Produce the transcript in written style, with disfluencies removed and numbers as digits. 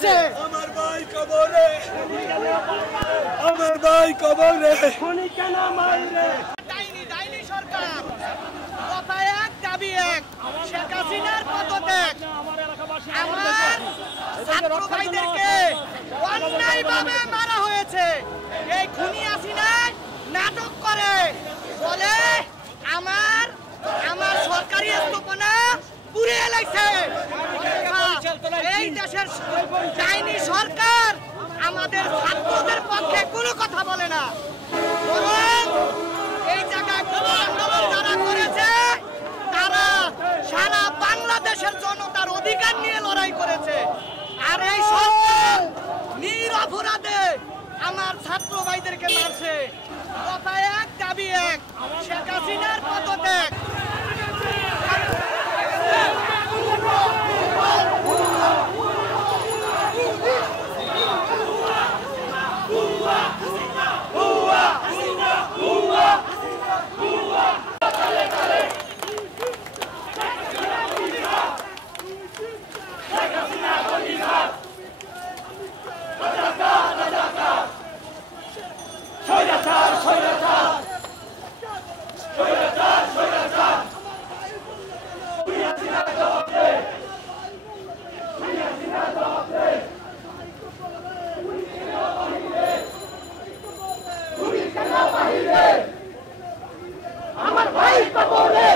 হয়েছে। আমার ভাই কবরে, আমার ভাই কবরে, খুনি কেন মারলে? ডাইনি সরকার, কথা এক দাবি এক, শেখ হাসিনার পদত্যাগ। আমার ছাত্র ভাইদেরকে অন্যায়ভাবে মারা হয়েছে। এই খুনি হাসিনায় নাটক করে বলে আমার সরকারি স্থাপনা পুড়িয়ে লাগছে। এই দেশের ডাইনি সরকার আমাদের ছাত্রদের পক্ষে কোনো কথা বলে না, বরং এই জায়গায় যারা করেছে তারা সারা বাংলাদেশের জনতার অধিকার নিয়ে লড়াই করেছে। আর এই সরকার নিরপরাধে আমার ছাত্র ভাইদেরকে মারছে। কথা এক দাবি এক, শেখ হাসিনার পদত্যাগ। আমার ভাই কবরে,